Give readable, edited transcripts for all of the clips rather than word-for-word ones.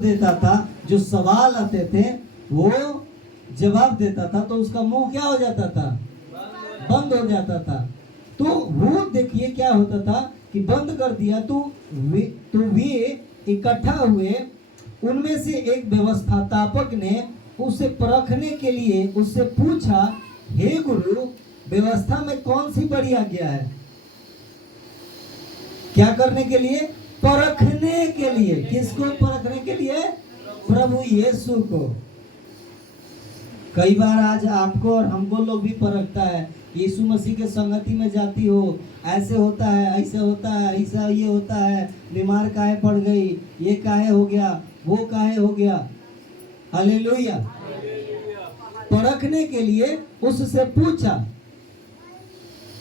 देता था, जो सवाल आते थे वो जवाब देता था, तो उसका मुंह क्या हो जाता था? बंद हो जाता था। तो वो देखिए क्या होता था कि बंद कर दिया तो वे इकट्ठा हुए। उनमें से एक व्यवस्थापक ने उसे परखने के लिए उससे पूछा, हे गुरु, व्यवस्था में कौन सी बड़ी आज्ञा है? क्या करने के लिए? परखने के लिए। किसको परखने के लिए? प्रभु यीशु को। कई बार आज आपको और हमको लोग भी परखता है। यीशु मसीह के संगति में जाती हो, ऐसे होता है, ऐसे होता है, ऐसा ये होता है, बीमार काहे पड़ गई, ये काहे हो गया, वो काहे हो गया। हालेलुया। परखने के लिए उससे पूछा।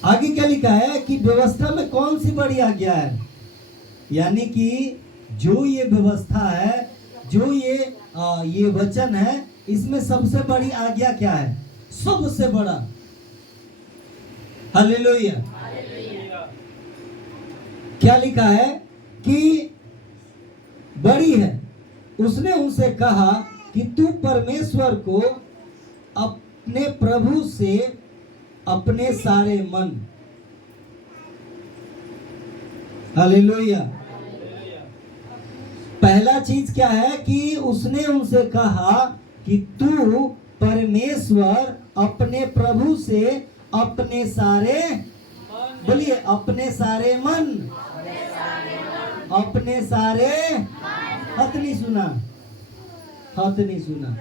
आगे क्या लिखा है कि व्यवस्था में कौन सी बड़ी आज्ञा है? यानी कि जो ये व्यवस्था है, जो ये वचन है, इसमें सबसे बड़ी आज्ञा क्या है? सबसे बड़ा। हालेलुया। क्या लिखा है कि बड़ी है। उसने उनसे कहा कि तू परमेश्वर को अपने प्रभु से अपने सारे मन। हालेलुया। पहला चीज क्या है कि उसने उनसे कहा कि तू परमेश्वर अपने प्रभु से अपने सारे, बोलिए, अपने सारे मन, अपने सारे हथ नहीं सुना, हथ नहीं सुना।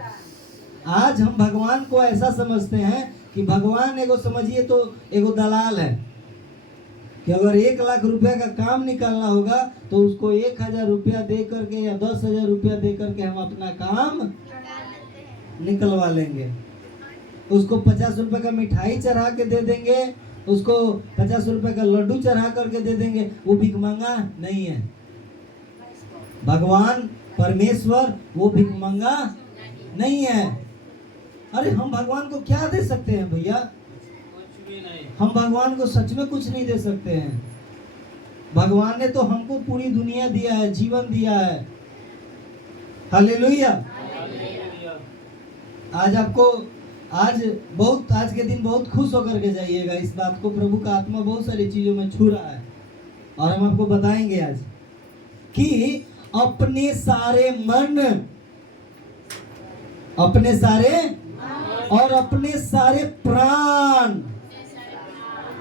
आज हम भगवान को ऐसा समझते हैं कि भगवान एगो, समझिए तो एगो दलाल है कि अगर 1 लाख रुपया का काम निकालना होगा तो उसको 1,000 रुपया दे करके या 10,000 रुपया दे करके हम अपना काम निकलवा लेंगे। उसको 50 रुपए का मिठाई चढ़ा के दे देंगे, उसको 50 रुपए का लड्डू चढ़ा करके दे देंगे। वो भिखमंगा नहीं है। भगवान परमेश्वर वो भिखमंगा नहीं है। अरे हम भगवान को क्या दे सकते हैं भैया? हम भगवान को सच में कुछ नहीं दे सकते हैं। भगवान ने तो हमको पूरी दुनिया दिया है, जीवन दिया है। हालेलुया। आज आपको आज के दिन बहुत खुश होकर के जाइएगा इस बात को। प्रभु का आत्मा बहुत सारी चीजों में छू रहा है और हम आपको बताएंगे आज कि अपने सारे मन, अपने सारे और अपने सारे प्राण।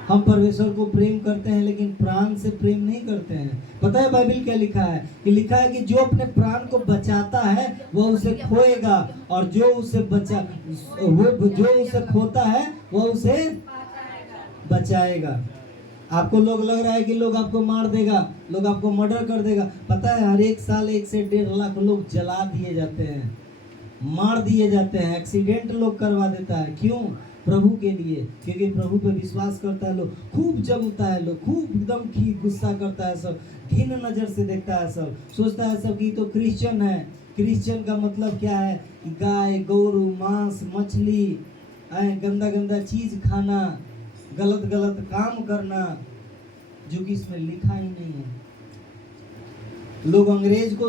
हम परमेश्वर को प्रेम करते हैं लेकिन प्राण से प्रेम नहीं करते हैं। पता है बाइबल क्या लिखा है? कि लिखा है कि जो अपने प्राण को बचाता है वो उसे खोएगा, और जो उसे खोता है वो उसे बचाएगा। आपको लोग लग रहा है कि लोग आपको मार देगा, लोग आपको मर्डर कर देगा। पता है हर एक साल 1 से 1.5 लाख लोग जला दिए जाते हैं, मार दिए जाते हैं, एक्सीडेंट लोग करवा देता है। क्यों? प्रभु के लिए। क्योंकि प्रभु पे विश्वास करता है लोग, खूब जमता है लोग, खूब एकदम गुस्सा करता है सब, घिन नजर से देखता है सब, सोचता है सब कि तो क्रिश्चियन है। क्रिश्चियन का मतलब क्या है? गाय, गोरू, मांस, मछली, गंदा गंदा चीज खाना, गलत गलत काम करना, जो कि इसमें लिखा ही नहीं है। लोग अंग्रेज को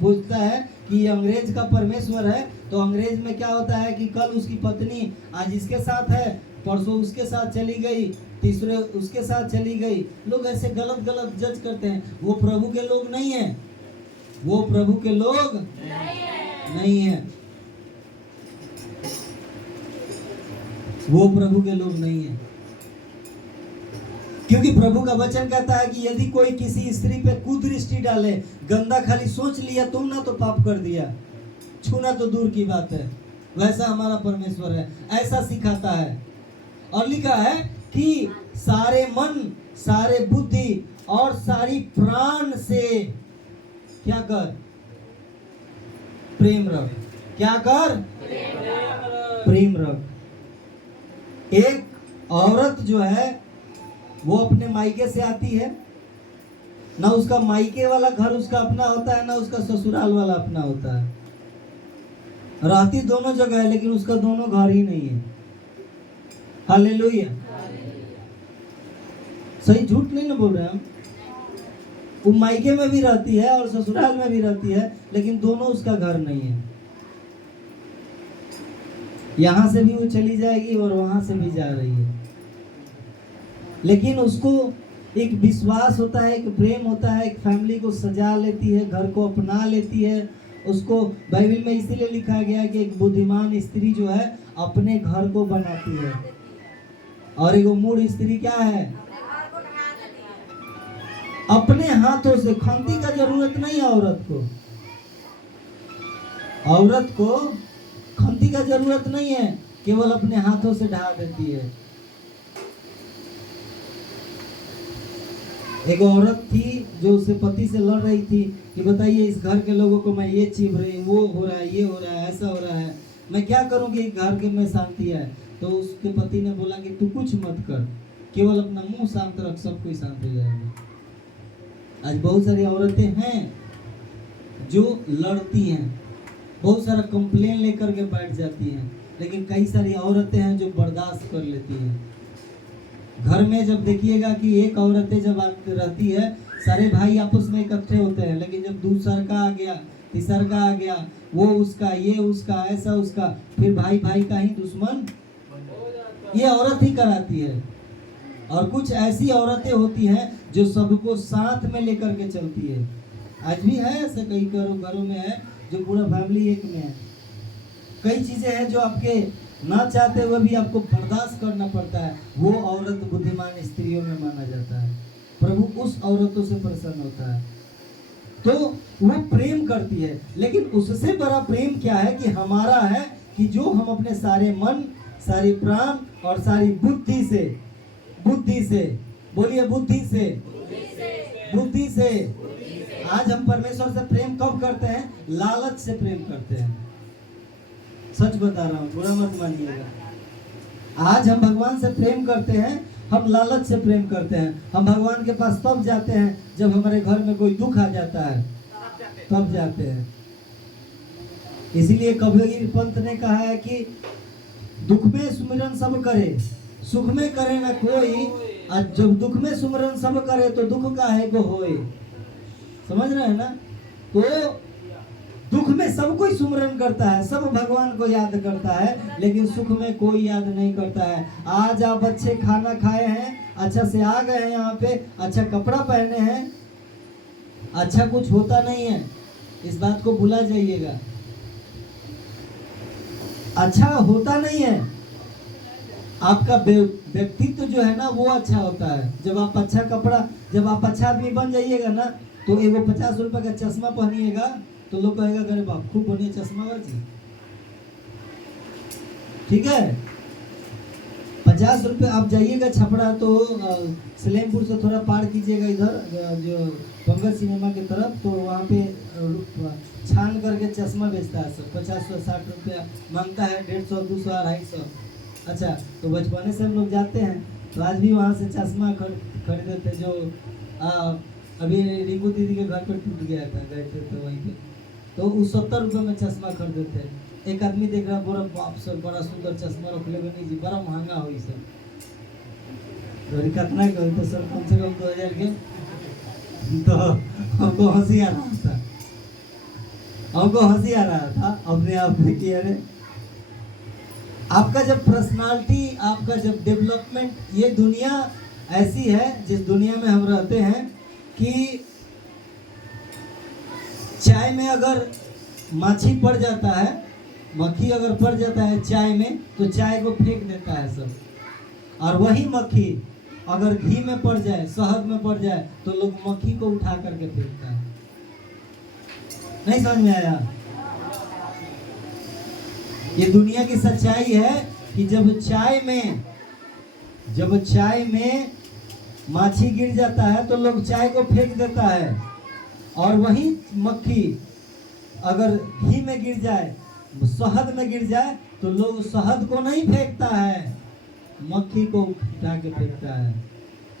बोलता है कि अंग्रेज का परमेश्वर है, तो अंग्रेज में क्या होता है कि कल उसकी पत्नी आज इसके साथ है, परसों उसके साथ चली गई, तीसरे उसके साथ चली गई। लोग ऐसे गलत गलत जज करते हैं। वो प्रभु के लोग नहीं है, वो प्रभु के लोग नहीं है, वो प्रभु के लोग नहीं है। क्योंकि प्रभु का वचन कहता है कि यदि कोई किसी स्त्री पे कुदृष्टि डाले, गंदा खाली सोच लिया तुम ना तो पाप कर दिया, छूना तो दूर की बात है। वैसा हमारा परमेश्वर है, ऐसा सिखाता है। और लिखा है कि सारे मन, सारे बुद्धि और सारी प्राण से क्या कर? प्रेम रख। क्या कर? प्रेम रख। एक औरत जो है वो अपने मायके से आती है, ना उसका मायके वाला घर उसका अपना होता है, ना उसका ससुराल वाला अपना होता है। रहती दोनों जगह है लेकिन उसका दोनों घर ही नहीं है। हालेलुया। सही झूठ नहीं ना बोल रहे हम? वो मायके में भी रहती है और ससुराल में भी रहती है, लेकिन दोनों उसका घर नहीं है। यहाँ से भी वो चली जाएगी और वहां से भी जा रही है, लेकिन उसको एक विश्वास होता है, एक प्रेम होता है, एक फैमिली को सजा लेती है, घर को अपना लेती है। उसको बाइबल में इसीलिए लिखा गया है कि एक बुद्धिमान स्त्री जो है अपने घर को बनाती है, और एक मूढ़ स्त्री क्या है, अपने हाथों से। खंती का जरूरत नहीं है औरत को, औरत को खंती का जरूरत नहीं है, केवल अपने हाथों से ढा देती है। एक औरत थी जो उससे पति से लड़ रही थी कि बताइए इस घर के लोगों को मैं ये चीज रही, वो हो रहा है, ये हो रहा है, ऐसा हो रहा है, मैं क्या करूं कि घर के में शांति है। तो उसके पति ने बोला कि तू कुछ मत कर, केवल अपना मुंह शांत रख, सब कोई शांत हो जाएगा। आज बहुत सारी औरतें हैं जो लड़ती हैं, बहुत सारा कंप्लेन लेकर के बैठ जाती हैं, लेकिन कई सारी औरतें हैं जो बर्दाश्त कर लेती हैं। घर में जब देखिएगा कि एक औरतें जब रहती है, सारे भाई आपस में इकट्ठे होते हैं, लेकिन जब दूसरा का आ गया, तीसरा का आ गया, वो उसका, ये उसका, ऐसा उसका, फिर भाई भाई का ही दुश्मन ये औरत ही कराती है। और कुछ ऐसी औरतें होती हैं जो सबको साथ में लेकर के चलती है। आज भी है ऐसे, कई घरों में है जो पूरा फैमिली एक में है। कई चीजें हैं जो आपके ना चाहते हुए भी आपको बर्दाश्त करना पड़ता है। वो औरत बुद्धिमान स्त्रियों में माना जाता है। प्रभु उस औरतों से प्रसन्न होता है, तो वो प्रेम करती है। लेकिन उससे बड़ा प्रेम क्या है कि हमारा है कि जो हम अपने सारे मन, सारी प्राण और सारी बुद्धि से बोलिए, बुद्धि से आज हम परमेश्वर से प्रेम कब करते हैं? लालच से प्रेम करते हैं। सच बता रहा हूँ, बुरा मत मानिएगा। आज हम भगवान से प्रेम करते हैं, हम लालच से प्रेम करते हैं। हम भगवान के पास तब जाते हैं जब हमारे घर में कोई दुख आ जाता है, तब जाते हैं। इसीलिए कबीर पंत ने कहा है कि दुख में सुमिरन सब करे, सुख में करे ना कोई। आज जब दुख में सुमिरन सब करे तो दुख काहे को होए। समझ रहे हैं ना? तो दुख में सब कोई सुमिरन करता है, सब भगवान को याद करता है, लेकिन सुख में कोई याद नहीं करता है। आज आप अच्छे खाना खाए हैं, अच्छा से आ गए हैं यहाँ पे, अच्छा कपड़ा पहने हैं, अच्छा कुछ होता नहीं है, इस बात को भुला जाइएगा। अच्छा होता नहीं है, आपका व्यक्तित्व जो है ना वो अच्छा होता है। जब आप अच्छा कपड़ा, जब आप अच्छा आदमी बन जाइएगा ना, तो एगो 50 रुपए का चश्मा पहनिएगा तो लोग कहेगा अरे बाप खूब बढ़िया चश्मा बाजी, ठीक है। 50 रुपए आप जाइएगा छपरा, तो सलेमपुर से थोड़ा पार कीजिएगा इधर जो पंगल सिनेमा की तरफ, तो वहाँ पे छान करके चश्मा बेचता है सब। 50-60 रुपया मांगता है, 150, 200, 250। अच्छा, तो बचपने से हम लोग जाते हैं, तो आज भी वहाँ से चश्मा खरीदे थे। जो अभी रिंकू दीदी के घर पे टूट गया था, गए थे तो वहीं पे, तो उस 70 रुपये में चश्मा खरीदे थे। एक आदमी देख रहा, बोला बाप सर बड़ा सुंदर चश्मा रख ले नहीं जी, बड़ा महंगा हो सर। कितना के तो सर कम से कम 2000 के। तो हमको हंसी आ रहा था, अपने आप में कि अरे आपका जब पर्सनालिटी, आपका जब डेवलपमेंट, ये दुनिया ऐसी है जिस दुनिया में हम रहते हैं कि चाय में अगर माछी पड़ जाता है, मक्खी अगर पड़ जाता है चाय में, तो चाय को फेंक देता है सब। और वही मक्खी अगर घी में पड़ जाए, शहद में पड़ जाए, तो लोग मक्खी को उठा करके फेंकता है। नहीं समझ में आया? ये दुनिया की सच्चाई है कि जब चाय में माछी गिर जाता है तो लोग चाय को फेंक देता है, और वही मक्खी अगर घी में गिर जाए, शहद में गिर जाए, तो लोग शहद को नहीं फेंकता है, मक्खी को उठा के फेंकता है।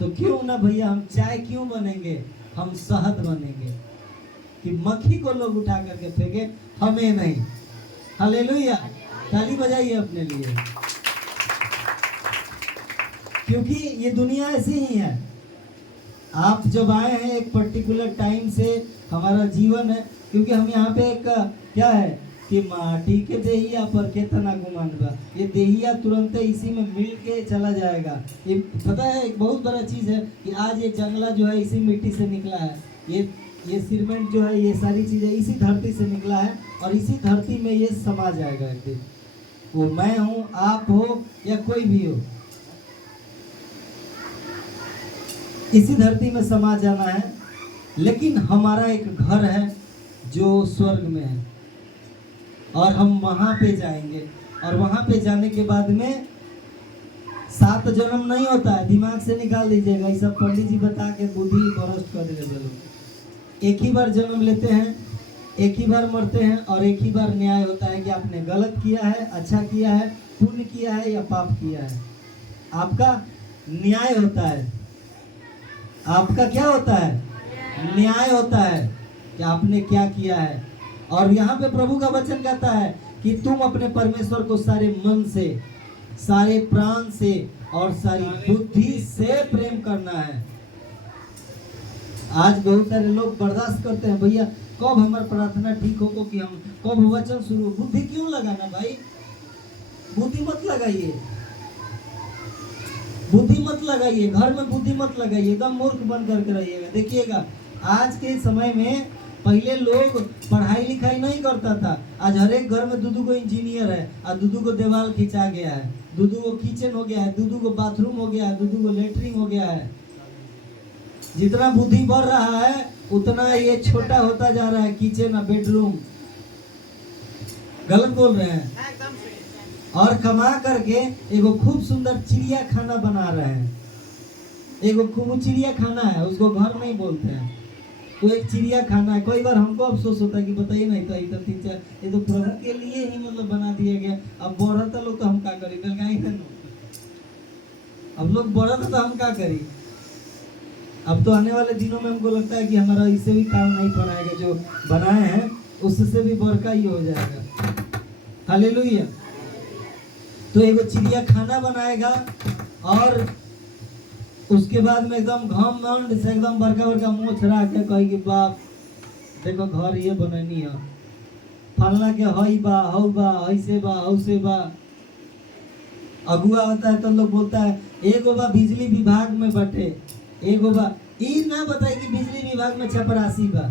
तो क्यों ना भैया, हम चाय क्यों बनेंगे, हम शहद बनेंगे कि मक्खी को लोग उठा करके फेंके, हमें नहीं। हालेलुया, ताली बजाइए अपने लिए, क्योंकि ये दुनिया ऐसी ही है। आप जब आए हैं एक पर्टिकुलर टाइम से हमारा जीवन है, क्योंकि हम यहाँ पे एक क्या है कि माटी के देहिया पर केतना गुमान बा, ये देहिया तुरंत इसी में मिल के चला जाएगा। ये पता है एक बहुत बड़ा चीज़ है कि आज ये जंगला जो है इसी मिट्टी से निकला है, ये सीमेंट जो है, ये सारी चीज़ें इसी धरती से निकला है और इसी धरती में ये समा जाएगा एक दिन। वो मैं हूँ, आप हो या कोई भी हो, इसी धरती में समा जाना है। लेकिन हमारा एक घर है जो स्वर्ग में है और हम वहां पे जाएंगे, और वहां पे जाने के बाद में 7 जन्म नहीं होता है, दिमाग से निकाल दीजिएगा, ये सब पंडित जी बता के बुद्धि भ्रष्ट कर देंगे लोग। एक ही बार जन्म लेते हैं, एक ही बार मरते हैं और एक ही बार न्याय होता है कि आपने गलत किया है, अच्छा किया है, पुण्य किया है या पाप किया है। आपका न्याय होता है। आपका क्या होता है? न्याय होता है कि आपने क्या किया है। और यहाँ पे प्रभु का वचन कहता है कि तुम अपने परमेश्वर को सारे मन से, सारे प्राण से और सारी बुद्धि से प्रेम करना है। आज बहुत सारे लोग बर्दाश्त करते हैं, भैया कब हमारी प्रार्थना ठीक होगा, कि हम कब वचन शुरू। बुद्धि क्यों लगाना भाई? बुद्धि मत लगाइए, बुद्धि मत लगाइए, घर में बुद्धि मत लगाइए, एकदम मूर्ख बन करके रहिएगा। देखिएगा आज के समय में, पहले लोग पढ़ाई लिखाई नहीं करता था, आज हर एक घर में दो को इंजीनियर है, और दो को दीवार खींचा गया है, दो को किचन हो गया है, दो को बाथरूम हो गया है, दो को लेटरिन हो गया है। जितना बुद्धि बढ़ रहा है उतना ये छोटा होता जा रहा है, किचन और बेडरूम। गलत बोल रहे हैं। और कमा करके एगो खूब सुंदर चिड़िया खाना बना रहे हैं। एगो खूब चिड़िया खाना है, उसको घर नहीं बोलते हैं, तो एक चिड़िया खाना है। कई बार हमको अफसोस होता है कि बताइए नहीं तो इधर 3-4 ये तो प्रभु के लिए ही मतलब बना दिया गया। अब बढ़ता लोग तो हम क्या करी, अब लोग बढ़ता तो हम क्या करी। अब तो आने वाले दिनों में हमको लगता है कि हमारा इससे भी काम नहीं बनाएगा, जो बनाए हैं उससे भी बड़का ही हो जाएगा। हालेलुया। तो एगो चिड़िया खाना बनाएगा और उसके बाद में एकदम घमंड से एकदम बड़का बड़का मुँह छड़ा के कहेगी, बाप देखो घर ये बननी है, फलना के हई बा, हऊ बा, ऐसे बा, हौसे बा। अगुआ होता है तो लोग बोलता है एगो बा बिजली विभाग में बटे, एगो बा ई ना बताए कि बिजली विभाग में चपरासी बा,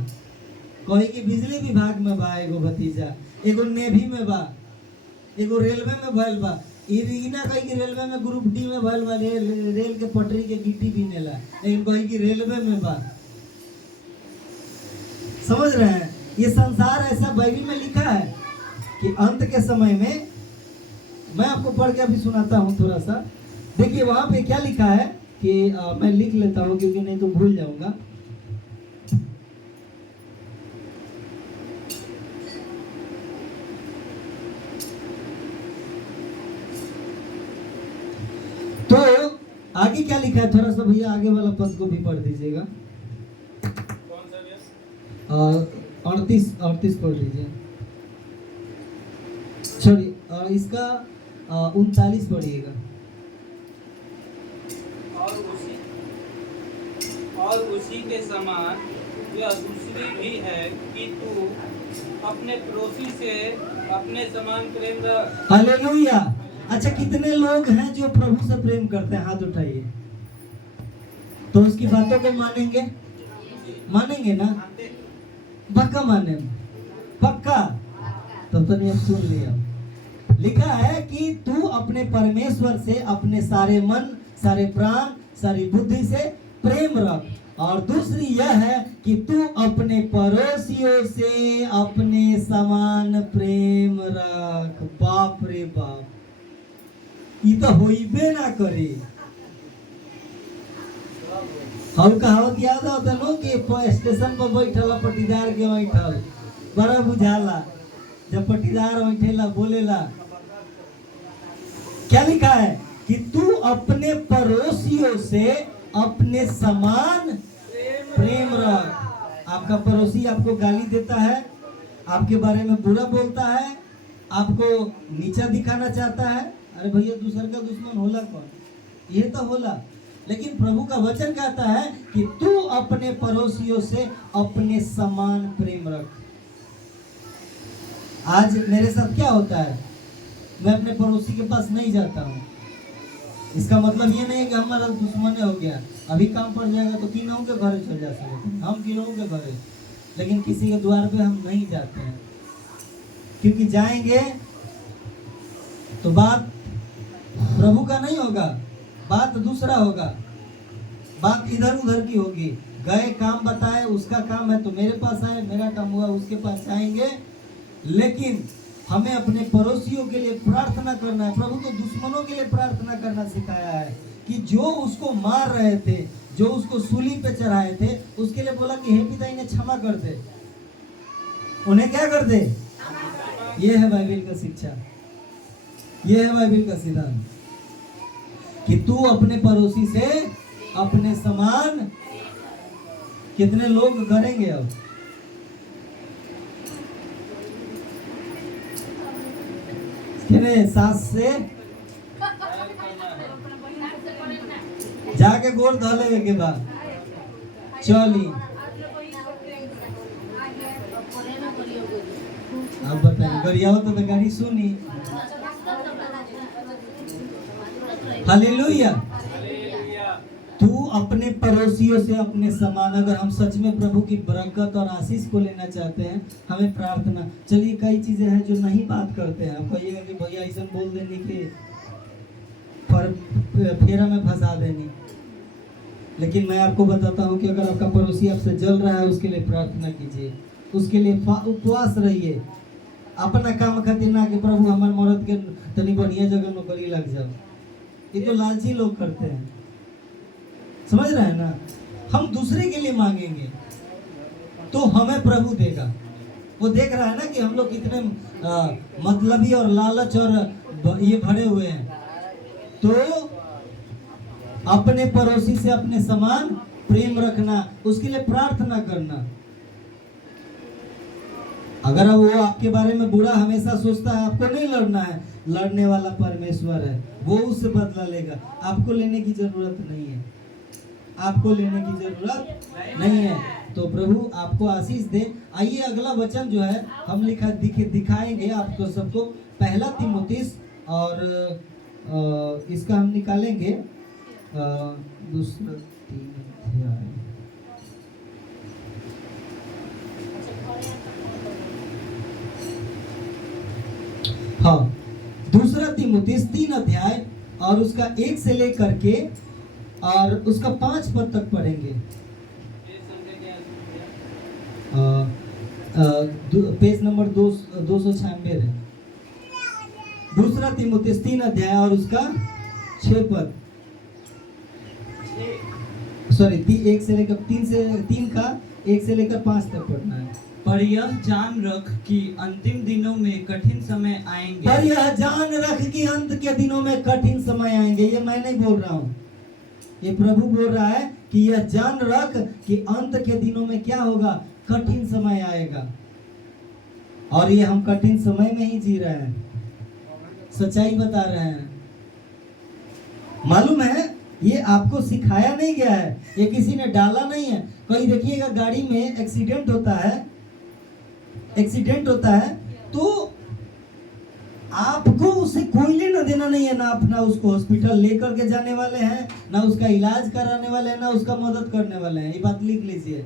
कहे कि बिजली विभाग में बा एगो भतीजा, एगो नेवी में बा, एगो रेलवे में भइल बा। ई ना कहे कि रेलवे में ग्रुप डी में भइल बा, रेल के पटरी के गिट्टी बीनेला, लेकिन कहे कि रेलवे में बा। समझ रहे हैं? ये संसार ऐसा बाइबल में लिखा है कि अंत के समय में, मैं आपको पढ़ के अभी सुनाता हूँ थोड़ा सा। देखिए वहां पे क्या लिखा है कि मैं लिख लेता हूँ क्योंकि नहीं तो भूल जाऊंगा। तो आगे क्या लिखा है, थोड़ा सा भैया आगे वाला पद को भी पढ़ दीजिएगा। 38 पढ़ लीजिए, सॉरी इसका 39 पढ़िएगा। और उसी के समान यह दूसरी भी है कि तू अपने पड़ोसी से अपने समान प्रेम रख। हालेलुया। अच्छा, कितने लोग हैं जो प्रभु से प्रेम करते हैं? हाथ उठाइए। तो उसकी बातों को मानेंगे? मानेंगे ना? पक्का माने? पक्का? तो नहीं, अब सुन लिया। लिखा है कि तू अपने परमेश्वर से अपने सारे मन, सारे प्राण, सारी बुद्धि से प्रेम रख। और दूसरी यह है कि तू अपने पड़ोसियों से अपने समान प्रेम रख। बाप रे बाप, ये तो होइबे ना करे। हम कहावत याद होता लोग कि स्टेशन पर बैठला पटीदार के बैठल बड़ा बुझाला, जब पटीदार बैठेला बोलेला। क्या लिखा है कि तू अपने पड़ोसियों से अपने समान प्रेम रख। आपका पड़ोसी आपको गाली देता है, आपके बारे में बुरा बोलता है, आपको नीचा दिखाना चाहता है, अरे भैया दूसर का दुश्मन होला कौन? ये तो होला। लेकिन प्रभु का वचन कहता है कि तू अपने पड़ोसियों से अपने समान प्रेम रख। आज मेरे साथ क्या होता है, मैं अपने पड़ोसी के पास नहीं जाता हूँ। इसका मतलब ये नहीं है कि हमारा दुश्मन हो गया, अभी काम पड़ जाएगा तो किन्हों के घर चल जा सकते, हम किन्हों के घर, लेकिन किसी के द्वार पे हम नहीं जाते हैं, क्योंकि जाएंगे तो बात प्रभु का नहीं होगा, बात दूसरा होगा, बात इधर उधर की होगी। गए काम बताए, उसका काम है तो मेरे पास आए, मेरा काम हुआ उसके पास आएंगे। लेकिन हमें अपने पड़ोसियों के लिए प्रार्थना करना है। प्रभु तो दुश्मनों के लिए प्रार्थना करना सिखाया है कि जो उसको मार रहे थे, जो उसको सूली पे चढ़ाए थे, उसके लिए बोला कि हे पिता इन्हें क्षमा कर दे, उन्हें क्या कर दे। ये है बाइबल का शिक्षा, ये है बाइबल का सिद्धांत कि तू अपने पड़ोसी से अपने समान। कितने लोग करेंगे अब, सास से जाके गोर धोले के बाद चली। अब बताइए, गरियाओ तो गाड़ी सुनी। हालेलुया। तू अपने पड़ोसियों से अपने समान। अगर हम सच में प्रभु की बरकत और आशीष को लेना चाहते हैं, हमें प्रार्थना। चलिए, कई चीजें हैं जो नहीं बात करते हैं। आप कहिएगा कि भैया ऐसा बोल देने के फेरा में फंसा देनी, लेकिन मैं आपको बताता हूं कि अगर आपका पड़ोसी आपसे जल रहा है, उसके लिए प्रार्थना कीजिए, उसके लिए उपवास रहिए। अपना काम खातिर ना कि प्रभु हमारे मर्द के तनी बढ़िया जगह नौकरी लग जाओ। ये तो लालची लोग करते हैं, समझ रहे हैं ना। हम दूसरे के लिए मांगेंगे तो हमें प्रभु देगा। वो देख रहा है ना कि हम लोग कितने मतलबी और लालच और ये भरे हुए हैं। तो अपने पड़ोसी से अपने समान प्रेम रखना, उसके लिए प्रार्थना करना। अगर वो आपके बारे में बुरा हमेशा सोचता है, आपको नहीं लड़ना है। लड़ने वाला परमेश्वर है, वो उससे बदला लेगा। आपको लेने की जरूरत नहीं है, आपको लेने की जरूरत नहीं है। तो प्रभु आपको आशीष दे। आइए अगला वचन जो है हम दिखाएंगे आपको सबको। पहला तीमुथियुस और इसका हम निकालेंगे दूसरा 3 अध्याय। हाँ, दूसरा तीमुथियुस 3 अध्याय और उसका 1 से लेकर के और उसका 5 पद तक पढ़ेंगे। पेज नंबर 296 है। दूसरा तीमुथियुस 3 अध्याय और उसका 6 पद, सॉरी 1 से लेकर 3 का 1 से लेकर 5 तक पढ़ना है। पर यह जान रख कि अंतिम दिनों में कठिन समय आएंगे। पर यह जान रख कि अंत के दिनों में कठिन समय आएंगे। ये मैं नहीं बोल रहा हूँ, ये प्रभु बोल रहा है कि यह जान रख कि अंत के दिनों में क्या होगा, कठिन समय आएगा। और ये हम कठिन समय में ही जी रहे हैं, सच्चाई बता रहे हैं। मालूम है, ये आपको सिखाया नहीं गया है, ये किसी ने डाला नहीं है। कहीं देखिएगा गाड़ी में एक्सीडेंट होता है तो आपको उसे कोई लेना देना नहीं है ना। अपना उसको हॉस्पिटल लेकर के जाने वाले हैं, ना उसका इलाज कराने वाले हैं, ना उसका मदद करने वाले हैं। ये बात लिख लीजिए।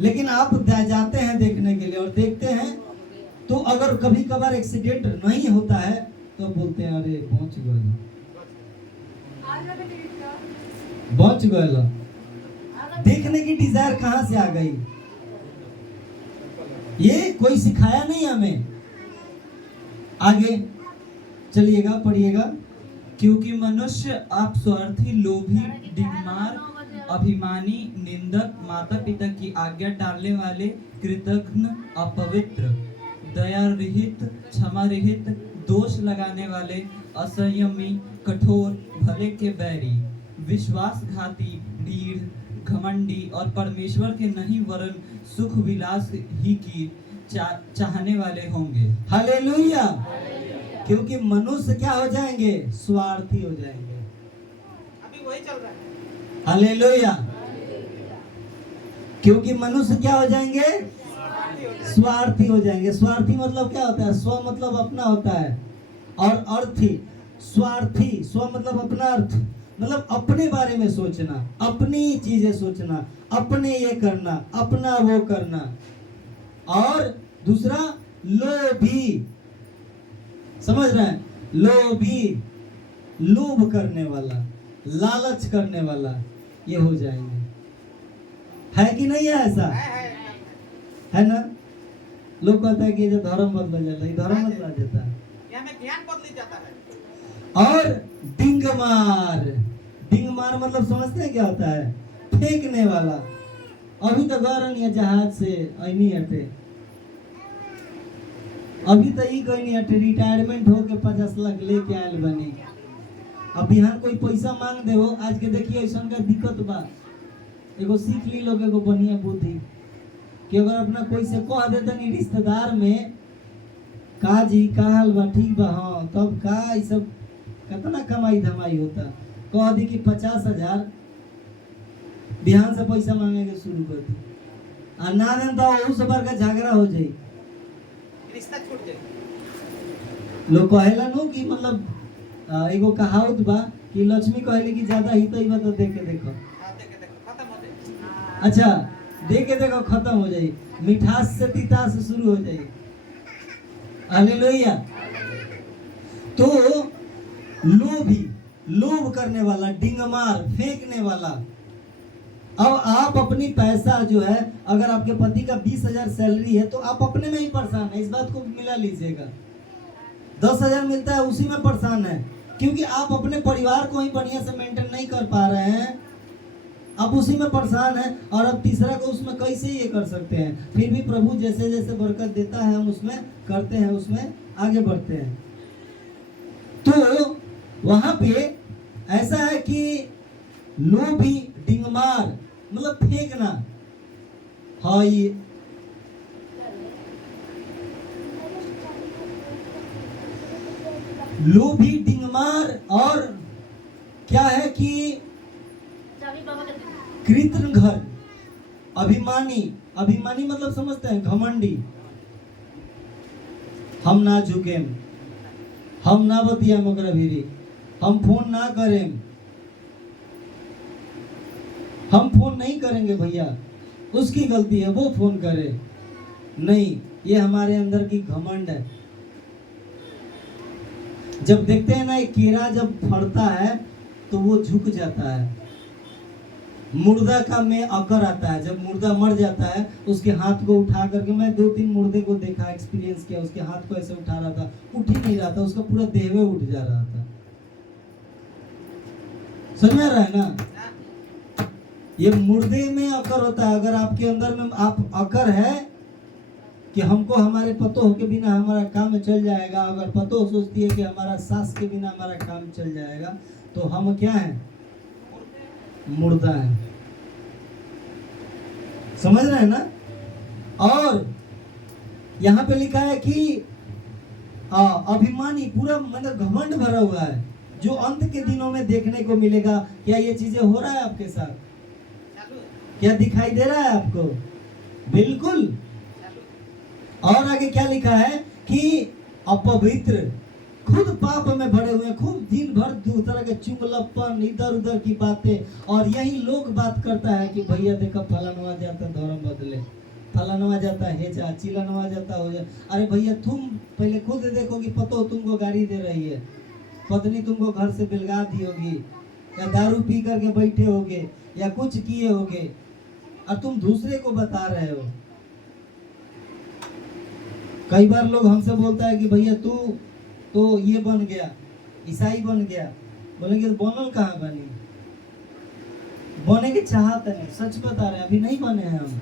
लेकिन आप जाते हैं देखने के लिए और देखते हैं तो अगर कभी कभार एक्सीडेंट नहीं होता है तो बोलते हैं अरे पहुंच गए। देखने की डिजायर कहां से आ गई? ये कोई सिखाया नहीं हमें। आगे चलिएगा, पढ़िएगा। क्योंकि मनुष्य आप स्वार्थी, लोभी, डिगमार, अभिमानी, निंदक, माता पिता की आज्ञा टालने वाले, कृतघ्न, अपवित्र, दया रहित, क्षमा रहित, दोष लगाने वाले, असंयमी, कठोर, भले के बैरी, विश्वासघाती, ढीठ, घमंडी और परमेश्वर के नहीं वरन सुख विलास ही की चाहने वाले होंगे। हालेलुया। क्योंकि मनुष्य क्या हो जाएंगे? स्वार्थी हो जाएंगे। वही चल रहा है। हालेलुया। क्योंकि मनुष्य क्या हो जाएंगे? स्वार्थी हो जाएंगे। स्वार्थी मतलब क्या होता है? स्व मतलब अपना होता है, और अर्थी, स्वार्थी, स्व मतलब अपना, अर्थ मतलब अपने बारे में सोचना, अपनी चीजें सोचना, अपने ये करना, अपना वो करना। और दूसरा लोभी, समझ रहे हैं? लोभी, लोभ करने वाला, लालच करने वाला, ये हो जाएंगे। है कि नहीं है ऐसा? है ना? लोग कहता है कि जो धर्म बदला जाता है, धर्म बदला जाता है, यहाँ में ज्ञान बदल जाता है। और डिंगमार, डिंगमार मतलब समझते हैं क्या होता है? फेंकने वाला। अभी तो गौरन या जहाज से नहीं हटे, अभी तो ही कोई नहीं हटे, रिटायरमेंट होके 50 लाख लेके आयल बनी। अब बिहार कोई पैसा मांग दे हो, आज के देखिए ऐसा का दिक्कत बा। एगो सीख ली लोग, एगो बढ़िया बुद्धि कि अगर अपना कोई से कह देता नहीं रिश्तेदार में, का जी का हाल बा, ठीक बा, हाँ तब का, ये सब कितना कमाई धमाई होता। कह दी कि 50,000 बिहान से पैसा मांगे के शुरू कर दी, आ ना देन तो उस बार का झगड़ा हो जाए, रिश्ता छूट जाए। लोग कहेला नो कि मतलब एगो कहावत बा कि लक्ष्मी कहली कि ज्यादा ही तो बा तो देखे देखो, खत्म हो जाए। अच्छा देखे देखो खत्म हो जाए, मिठास से तितास शुरू हो जाए। हालेलुया। तो लोभी, लोभ करने वाला, डिंगमार, फेंकने वाला। अब आप अपनी पैसा जो है, अगर आपके पति का 20,000 सैलरी है तो आप अपने में ही परेशान है, इस बात को मिला लीजिएगा। 10,000 मिलता है उसी में परेशान है, क्योंकि आप अपने परिवार को ही बढ़िया से मेंटेन नहीं कर पा रहे हैं, आप उसी में परेशान है। और अब तीसरा को उसमें कैसे ये कर सकते हैं? फिर भी प्रभु जैसे जैसे बरकत देता है हम उसमें करते हैं, उसमें आगे बढ़ते हैं। तो वहां पे ऐसा है कि लोभी, डिंगमार मतलब फेंकना। हाँ, ये लोभी, डिंगमार, और क्या है कि कृत्रिम घर, अभिमानी। अभिमानी मतलब समझते हैं? घमंडी। हम ना झुकेम, हम ना बतिया मकर भीरी, हम फोन ना करें, हम फोन नहीं करेंगे भैया, उसकी गलती है, वो फोन करे नहीं। ये हमारे अंदर की घमंड है। जब देखते हैं ना, एक कीड़ा जब फड़ता है तो वो झुक जाता है। मुर्दा का में अकर आता है, जब मुर्दा मर जाता है उसके हाथ को उठा करके, मैं 2-3 मुर्दे को देखा, एक्सपीरियंस किया, उसके हाथ को ऐसे उठा रहा था, उठ ही नहीं रहा था, उसका पूरा देह उठ जा रहा था। समझ में आ रहा है ना? ये मुर्दे में अकर होता है। अगर आपके अंदर में आप अकर है कि हमको हमारे पतोह के बिना हमारा काम चल जाएगा, अगर पतोह सोचती है कि हमारा सास के बिना हमारा काम चल जाएगा, तो हम क्या हैं? मुर्दा है। समझ रहे हैं ना? और यहाँ पे लिखा है कि अभिमानी, पूरा मतलब घमंड भरा हुआ है, जो अंत के दिनों में देखने को मिलेगा। क्या ये चीजें हो रहा है आपके साथ? क्या दिखाई दे रहा है आपको? बिल्कुल। और आगे क्या लिखा है कि अपवित्र, खुद पाप में भरे हुए, खूब दिन भर दूसरा के चुगलपन, इधर उधर की बातें। और यही लोग बात करता है कि भैया देखो फलानवा जाता धर्म बदले, फलानवा जाता है जा, चिलानवा जाता हो जा। अरे भैया तुम पहले खुद देखो कि पतो तुमको गाड़ी दे रही है, पत्नी तुमको घर से बिलगा दी होगी, या दारू पी करके बैठे होगे, या कुछ किए होगे, और तुम दूसरे को बता रहे हो। कई बार लोग हमसे बोलता है कि भैया तू तो ये बन गया, ईसाई बन गया। बोलेंगे तो बनल कहाँ बनी? बने के चाहते नहीं, सच बता रहे हैं, अभी नहीं बने हैं हम,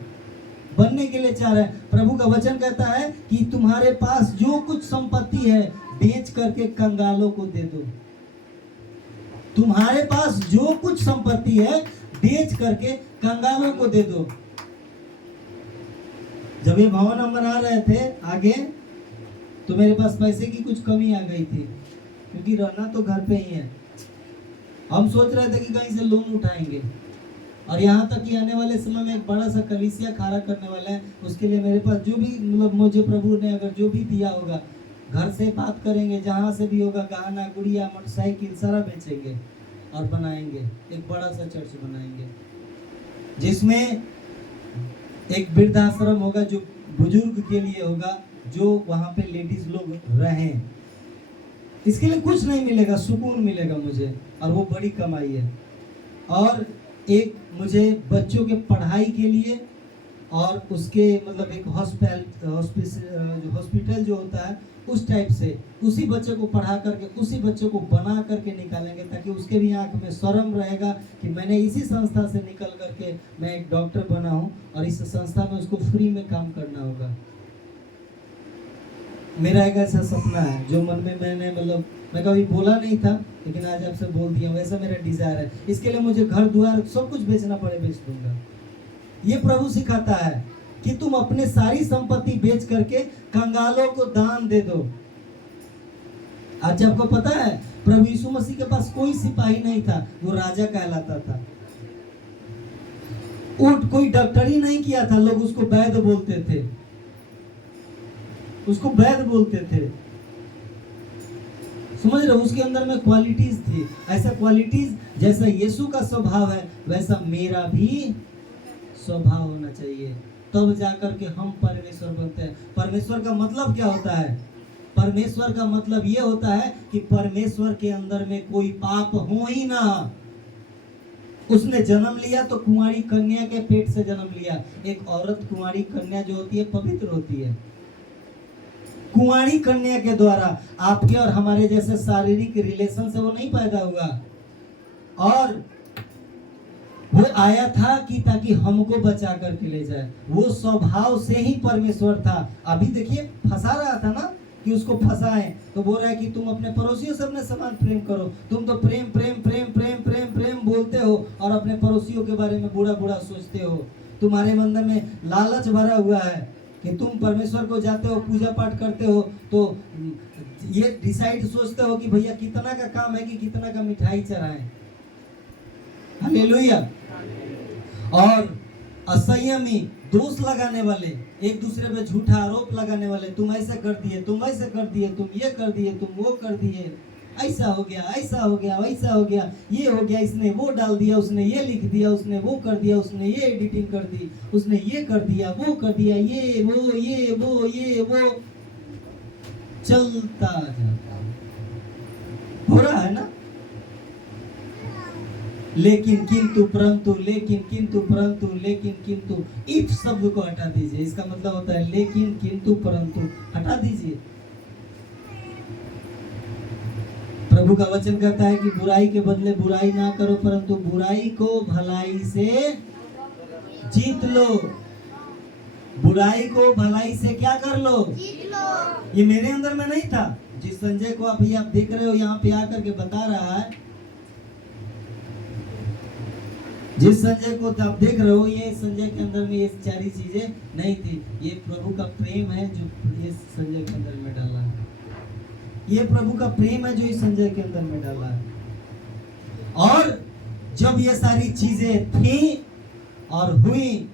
बनने के लिए चाह रहे हैं। प्रभु का वचन कहता है कि तुम्हारे पास जो कुछ संपत्ति है बेच करके कंगालों को दे दो। तुम्हारे पास जो कुछ संपत्ति है बेच करके कंगालों को दे दो। जब ये भवन हम बना रहे थे आगे, तो मेरे पास पैसे की कुछ कमी आ गई थी, क्योंकि रहना तो घर पे ही है। हम सोच रहे थे कि कहीं से लोन उठाएंगे, और यहाँ तक कि आने वाले समय में एक बड़ा सा कलीसिया खड़ा करने वाला है। उसके लिए मेरे पास जो भी मतलब मुझे प्रभु ने अगर जो भी दिया होगा, घर से बात करेंगे, जहाँ से भी होगा, गहना गुड़िया मोटरसाइकिल सारा बेचेंगे और बनाएंगे, एक बड़ा सा चर्च बनाएंगे जिसमें एक वृद्धाश्रम होगा जो बुजुर्ग के लिए होगा, जो वहाँ पे लेडीज लोग रहें। इसके लिए कुछ नहीं मिलेगा, सुकून मिलेगा मुझे, और वो बड़ी कमाई है। और एक मुझे बच्चों के पढ़ाई के लिए और उसके मतलब एक हॉस्पिटल जो होता है उस टाइप से, उसी बच्चे को पढ़ा करके उसी बच्चे को बना करके निकालेंगे, ताकि उसके भी आंख में शर्म रहेगा कि मैंने इसी संस्था से निकल करके मैं एक डॉक्टर बना हूँ, और इस संस्था में उसको फ्री में काम करना होगा। मेरा एक ऐसा सपना है जो मन में मैंने मतलब मैं कभी बोला नहीं था, लेकिन आज आपसे बोल दिया, वैसा मेरा डिजायर है। इसके लिए मुझे घर द्वार सब कुछ बेचना पड़े, बेच दूंगा। ये प्रभु सिखाता है कि तुम अपने सारी संपत्ति बेच करके कंगालों को दान दे दो। आज आपको पता है प्रभु यीशु मसीह के पास कोई सिपाही नहीं था, वो राजा कहलाता था। ऊंट कोई डॉक्टरी नहीं किया था, लोग उसको वैद्य बोलते थे, उसको वैद्य बोलते थे। समझ रहे, उसके अंदर में क्वालिटीज थी। ऐसा क्वालिटीज जैसा यीशु का स्वभाव है वैसा मेरा भी स्वभाव होना चाहिए, तब जाकर के हम परमेश्वर बनते हैं। परमेश्वर का मतलब क्या होता है? परमेश्वर का मतलब ये होता है कि परमेश्वर के अंदर में कोई पाप हो ही ना। उसने जन्म लिया तो कुंवारी कन्या के पेट से जन्म लिया। एक औरत कुंवारी कन्या जो होती है पवित्र होती है। कुंवारी कन्या के द्वारा आपके और हमारे जैसे शारीरिक रिलेशन से वो नहीं पैदा हुआ, और वो आया था कि ताकि हमको बचा करके ले जाए। वो स्वभाव से ही परमेश्वर था। अभी देखिए फंसा रहा था ना कि उसको फंसाए, तो बोल रहा है कि तुम अपने पड़ोसियों से अपने समान प्रेम करो। तुम तो प्रेम प्रेम प्रेम प्रेम प्रेम प्रेम बोलते हो और अपने पड़ोसियों के बारे में बुरा बुरा सोचते हो। तुम्हारे मन में लालच भरा हुआ है कि तुम परमेश्वर को जाते हो, पूजा पाठ करते हो, तो ये डिसाइड सोचते हो कि भैया कितना का काम है कि कितना का मिठाई चढ़ाएं। हालेलुया। और असंयमी, दोष लगाने वाले, एक दूसरे पे झूठा आरोप लगाने वाले, तुम ऐसे कर दिए, तुम वैसे कर दिए, तुम ये कर दिए, तुम वो कर दिए, ऐसा हो गया, ऐसा हो गया, वैसा हो गया, ये हो गया, इसने वो डाल दिया, उसने ये लिख दिया, उसने वो कर दिया, उसने ये एडिटिंग कर दी, उसने ये कर दिया, वो कर दिया, ये वो चलता जाता हो रहा है ना। लेकिन किंतु परंतु, लेकिन किंतु परंतु, लेकिन किंतु, इफ शब्द को हटा दीजिए। इसका मतलब होता है लेकिन किंतु परंतु हटा दीजिए। प्रभु का वचन कहता है कि बुराई के बदले बुराई ना करो, परंतु बुराई को भलाई से जीत लो। बुराई को भलाई से क्या कर लो? जीत लो। ये मेरे अंदर में नहीं था। जिस संजय को अभी आप देख रहे हो यहाँ पे आकर के बता रहा है, जिस संजय को आप देख रहे हो, ये संजय के अंदर में ये सारी चीजें नहीं थी। ये प्रभु का प्रेम है जो ये संजय के अंदर में डाला है। ये प्रभु का प्रेम है जो इस संजय के अंदर में डाला है। और जब ये सारी चीजें थी और हुई,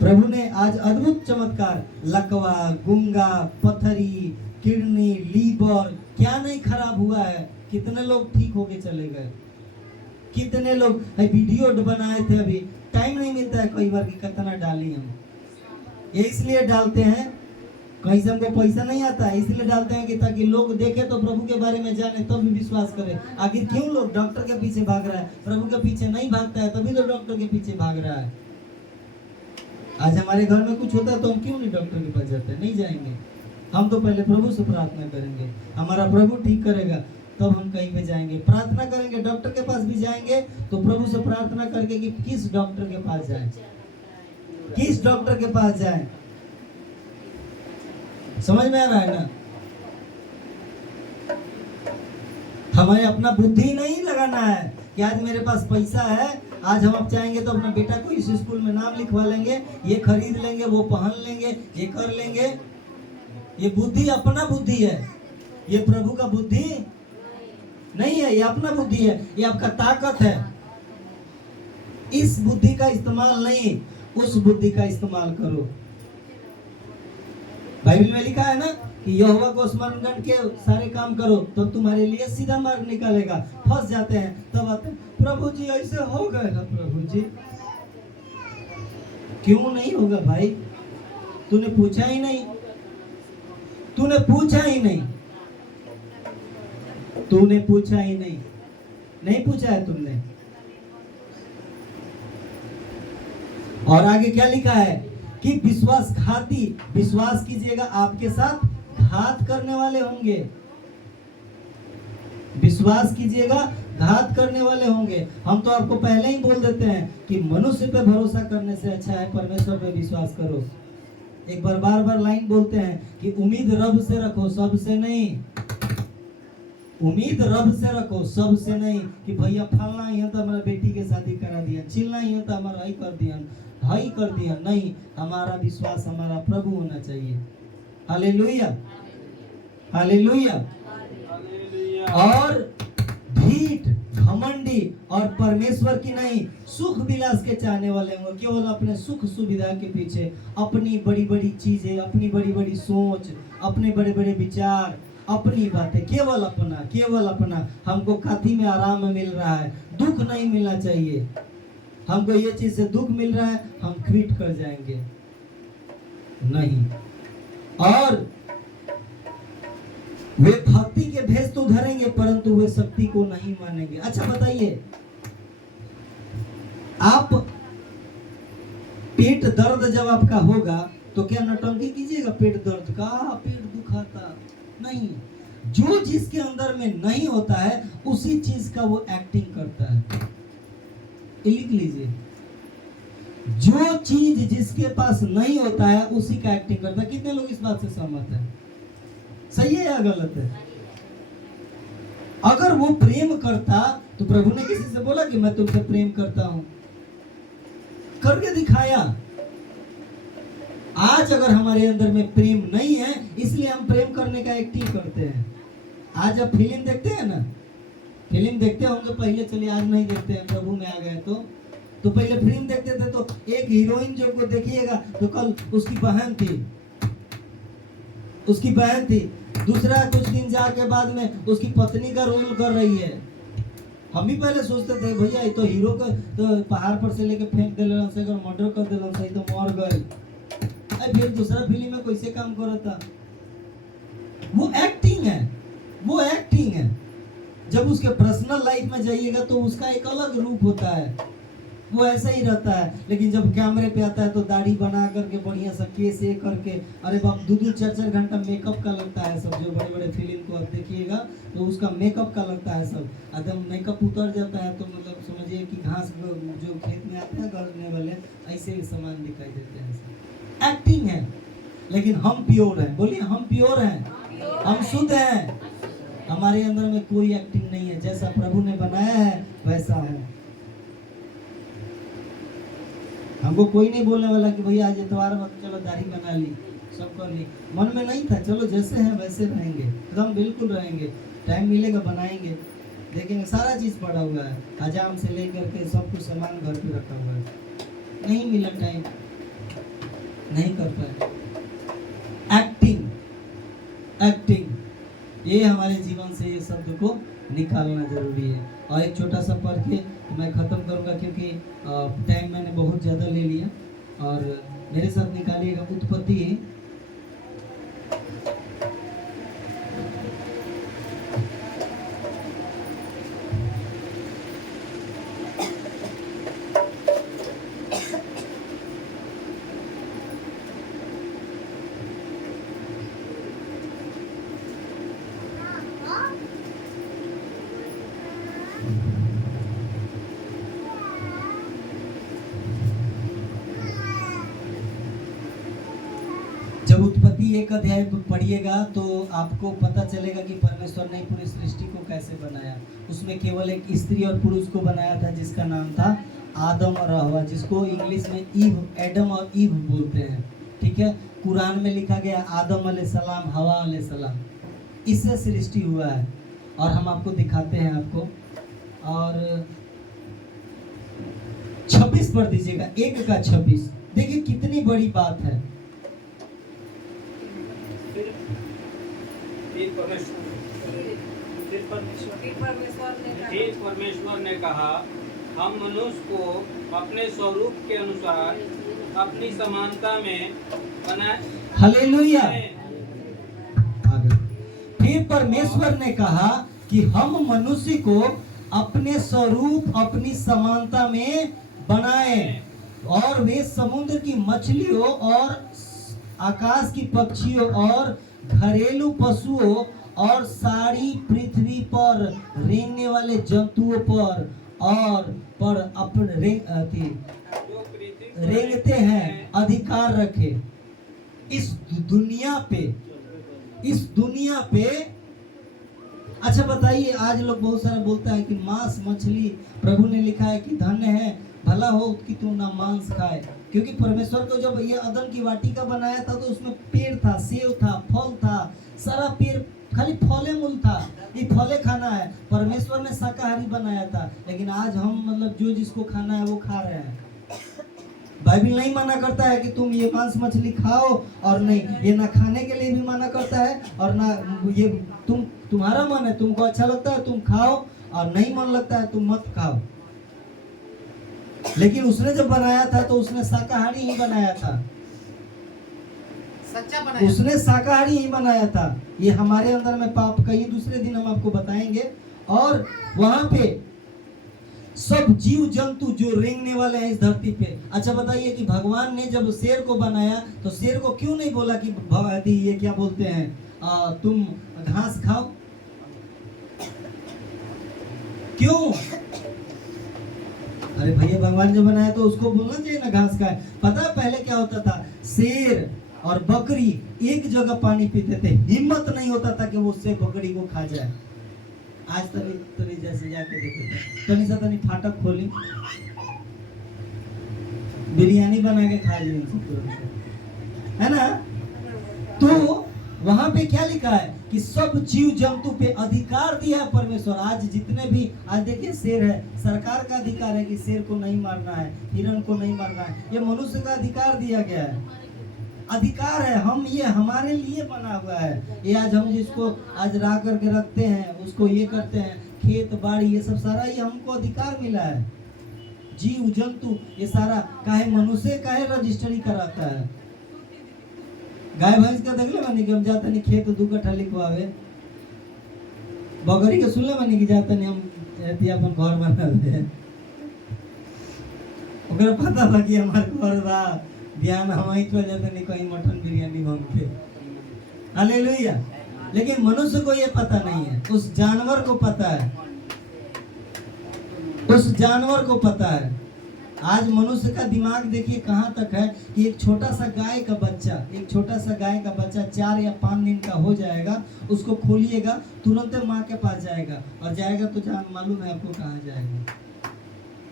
प्रभु ने आज अद्भुत चमत्कार, लकवा, गुंगा, पथरी, किडनी, लीवर, क्या नहीं खराब हुआ है। कितने लोग ठीक होके चले गए। कितने लोग वीडियो बनाए थे, अभी टाइम नहीं मिलता है कई बार कि कितना डाली हम। ये इसलिए डालते हैं, कहीं से हमको पैसा नहीं आता है, इसलिए डालते हैं कि ताकि लोग देखे तो प्रभु के बारे में जाने, तब भी विश्वास करें। आखिर क्यों लोग डॉक्टर के पीछे भाग रहा है, प्रभु के पीछे नहीं भागता है, तभी तो डॉक्टर के पीछे भाग रहा है। आज हमारे घर में कुछ होता है तो हम क्यों नहीं डॉक्टर के पास जाते? नहीं जाएंगे। हम तो पहले प्रभु से प्रार्थना करेंगे, हमारा प्रभु ठीक करेगा, तब हम कहीं पे जाएंगे। प्रार्थना करेंगे, डॉक्टर के पास भी जाएंगे तो प्रभु से प्रार्थना करके कि किस डॉक्टर के पास जाएं, किस डॉक्टर के पास जाएं। समझ में आ रहा है ना? हमें अपना बुद्धि नहीं लगाना है कि आज मेरे पास पैसा है, आज हम अब चाहेंगे तो अपना बेटा को इस स्कूल में नाम लिखवा लेंगे, ये खरीद लेंगे, वो पहन लेंगे, ये कर लेंगे। ये बुद्धि अपना बुद्धि है, ये प्रभु का बुद्धि नहीं है, ये अपना बुद्धि है, ये आपका ताकत है। इस बुद्धि का इस्तेमाल नहीं, उस बुद्धि का इस्तेमाल करो। बाइबल में लिखा है ना कि यहोवा को स्मरण करके सारे काम करो, तब तुम्हारे लिए सीधा मार्ग निकलेगा। फंस जाते हैं, तब आते हैं, प्रभु जी ऐसे हो गए ना। प्रभु जी क्यों नहीं होगा भाई? तूने पूछा ही नहीं, तूने पूछा ही नहीं, तूने पूछा ही नहीं, नहीं पूछा है तुमने। और आगे क्या लिखा है कि विश्वासघाती, विश्वास कीजिएगा आपके साथ घात करने वाले होंगे। विश्वास कीजिएगा घात करने वाले होंगे। हम तो आपको पहले ही बोल देते हैं कि मनुष्य पे भरोसा करने से अच्छा है परमेश्वर पे विश्वास करो। एक बार बार बार लाइन बोलते हैं कि उम्मीद रब से रखो, सबसे नहीं। उम्मीद रब से रखो, सबसे नहीं कि भैया फलना ही तो हमारा बेटी के शादी करा दिया, चिल्ला ही तो हमारा हाई कर दिया, हाई कर दिया। नहीं, हमारा विश्वास हमारा प्रभु होना चाहिए। Hallelujah, hallelujah. और ढीठ, घमंडी और परमेश्वर की नहीं, सुख विलास के चाहने वाले होंगे। केवल अपने सुख सुविधा के पीछे, अपनी बड़ी बड़ी चीजें, अपनी बड़ी बड़ी सोच, अपने बड़े बड़े विचार, अपनी बातें, केवल अपना, केवल अपना। हमको काथी में आराम मिल रहा है, दुख नहीं मिलना चाहिए। हमको ये चीज से दुख मिल रहा है, हम क्विट कर जाएंगे नहीं। और वे भक्ति के भेष तो धरेंगे, परंतु वे शक्ति को नहीं मानेंगे। अच्छा बताइए, आप पेट दर्द जब आपका होगा तो क्या नौटंकी कीजिएगा पेट दर्द का, पेट दुखाता नहीं। जो जिसके अंदर में नहीं होता है उसी चीज का वो एक्टिंग करता है। लिख लीजिए, जो चीज जिसके पास नहीं होता है उसी का एक्टिंग करता है। कितने लोग इस बात से सहमत हैं? सही है या गलत है? अगर वो प्रेम करता तो प्रभु ने किसी से बोला कि मैं तुमसे प्रेम करता हूं, करके दिखाया। आज अगर हमारे अंदर में प्रेम नहीं है, इसलिए हम प्रेम करने का एक्टिंग करते हैं। आज आप फिल्म देखते हैं ना, फिल्म देखते होंगे पहले, चलिए आज नहीं देखते हैं, प्रभु में आ गए तो पहले फिल्म देखते थे तो एक हीरोइन जो को देखिएगा तो कल उसकी बहन थी, उसकी बहन थी, दूसरा कुछ दिन जाके बाद में उसकी पत्नी का रोल कर रही है। हम भी पहले सोचते थे भैया ये तो हीरो का तो पहाड़ पर से लेके फेंक देले, अगर मर्डर कर देले सही तो मर गए। फिर दूसरा फिल्म में कैसे काम करता? वो एक्टिंग है, वो एक्टिंग है। जब उसके पर्सनल लाइफ में जाइएगा तो उसका एक अलग रूप होता है, वो ऐसा ही रहता है। लेकिन जब कैमरे पे आता है तो दाढ़ी बना करके बढ़िया सा केस ये करके, अरे बाप 2-4 घंटा मेकअप का लगता है सब। जो बड़े बड़े फिल्म को आप देखिएगा तो उसका मेकअप का लगता है सब। एकदम मेकअप उतर जाता है तो मतलब समझिए कि घास जो खेत में आते हैं गलने वाले, ऐसे ही सामान दिखाई देते हैं। एक्टिंग है, लेकिन हम प्योर हैं। बोलिए हम प्योर हैं, हम शुद्ध हैं। हमारे अंदर में कोई एक्टिंग नहीं है। जैसा प्रभु ने बनाया है वैसा है। हमको कोई नहीं बोलने वाला कि भैया आज इतवार मत, चलो दाढ़ी बना ली, सब कर ली। मन में नहीं था, चलो जैसे हैं वैसे रहेंगे, एकदम बिल्कुल रहेंगे। टाइम मिलेगा बनाएंगे, देखेंगे सारा चीज पड़ा हुआ है, हजाम से लेकर के सब कुछ सामान घर पे रखा हुआ है। नहीं मिला टाइम, नहीं कर पाए। एक्टिंग, एक्टिंग, ये हमारे जीवन से ये शब्द को निकालना जरूरी है। और एक छोटा सा पढ़ के मैं ख़त्म करूँगा क्योंकि टाइम मैंने बहुत ज़्यादा ले लिया। और मेरे साथ निकालिएगा उत्पत्ति जब उत्पत्ति 1 अध्याय पढ़िएगा तो आपको पता चलेगा कि परमेश्वर ने पूरी सृष्टि को कैसे बनाया। उसमें केवल एक स्त्री और पुरुष को बनाया था जिसका नाम था आदम और हवा, जिसको इंग्लिश में ईव, एडम और ईव बोलते हैं। ठीक है, कुरान में लिखा गया आदम अलैहिस्सलाम, हवा अलैहिस्सलाम, इससे सृष्टि हुआ है। और हम आपको दिखाते हैं आपको। और 26 पर दीजिएगा, 1 का 26। देखिए कितनी बड़ी बात है। फिर परमेश्वर ने कहा, हम मनुष्य को अपने स्वरूप के अनुसार अपनी समानता में बनाए। हालेलुया। आगे। फिर परमेश्वर ने कहा कि हम मनुष्य को अपने स्वरूप अपनी समानता में बनाए, और वे समुद्र की मछलियों और आकाश की पक्षियों और घरेलू पशुओं और सारी पृथ्वी पर रेंगने वाले जंतुओं पर और पर अपने रेंगते हैं अधिकार रखे। इस दुनिया पे अच्छा बताइए, आज लोग बहुत सारा बोलता है कि मांस मछली, प्रभु ने लिखा है कि धन्य है भला हो कि तू ना मांस खाए, क्योंकि परमेश्वर को जब ये अदन की वाटिका बनाया था तो उसमें पेड़ था, सेव था, फल था, सारा पेड़ खाली फले मूल था, ये फले खाना है। परमेश्वर ने शाकाहारी बनाया था, लेकिन आज हम मतलब जो जिसको खाना है वो खा रहे हैं। बाइबल नहीं मना करता है कि तुम ये मांस मछली खाओ, और नहीं ये ना खाने के लिए भी मना करता है, और ना ये तुम्हारा मन है, तुमको अच्छा लगता है तुम खाओ, और नहीं मन लगता है तुम मत खाओ। लेकिन उसने जब बनाया था तो उसने शाकाहारी ही बनाया था, सच्चा बनाया, उसने शाकाहारी ही बनाया था। ये हमारे अंदर में पाप का, ये दूसरे दिन हम आपको बताएंगे। और वहां पे सब जीव जंतु जो रेंगने वाले हैं इस धरती पे। अच्छा बताइए कि भगवान ने जब शेर को बनाया तो शेर को क्यों नहीं बोला कि ये क्या बोलते हैं, तुम घास खाओ? क्यों? अरे भैया, भगवान जो बनाया तो उसको बोलना चाहिए ना घास खाए। पता है पहले क्या होता था? शेर और बकरी एक जगह पानी पीते थे, हिम्मत नहीं होता था कि वो शेर बकरी को खा जाए। आज तनी जैसे जाके देखे तनी सा तनी फाटक खोली, बिरयानी बना के खा ली है ना। तो वहां पे क्या लिखा है कि सब जीव जंतु पे अधिकार दिया है परमेश्वर। आज जितने भी, आज देखिए शेर है, सरकार का अधिकार है कि शेर को नहीं मारना है, हिरण को नहीं मारना है, ये मनुष्य का अधिकार दिया गया है, अधिकार है। हम ये हमारे लिए बना हुआ है। ये आज हम जिसको आज ला करके रखते हैं, उसको ये करते हैं, खेत बाड़ी ये सब सारा ये हमको अधिकार मिला है। जीव जंतु ये सारा काहे मनुष्य काहे रजिस्ट्री कराता है। गाय भैंस का देख ले मानी कि हम जाते नहीं खेत 2 कट्ठा लिखवावे, बकरी के सुन ले मानी कि जाते नहीं हम अपन घर बना दे, ओकरा पता बा कि हमार घर बा, ध्यान हमारी चल जाते नहीं कहीं मटन बिरयानी बन के। हालेलुया। लेकिन मनुष्य को ये पता नहीं है, उस जानवर को पता है, उस जानवर को पता है। आज मनुष्य का दिमाग देखिए कहाँ तक है कि एक छोटा सा गाय का बच्चा 4 या 5 दिन का हो जाएगा, उसको खोलिएगा तुरंत माँ के पास जाएगा, और जाएगा तो जान मालूम है आपको कहाँ जाएगा।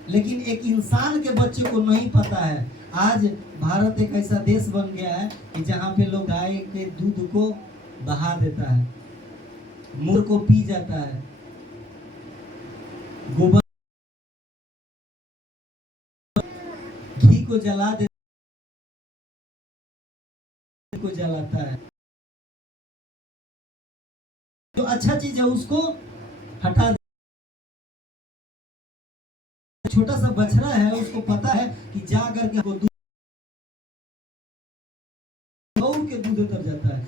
लेकिन एक इंसान के बच्चे को नहीं पता है। आज भारत एक ऐसा देश बन गया है कि जहाँ पे लोग गाय के दूध को बहा देता है, मुर्ग को पी जाता है, गोबर घी को जला देता को जलाता है। जो अच्छा चीज है उसको हटा दे। छोटा सा बछड़ा है, उसको पता है कि जा करके दौड़ के दूध उतर जाता है।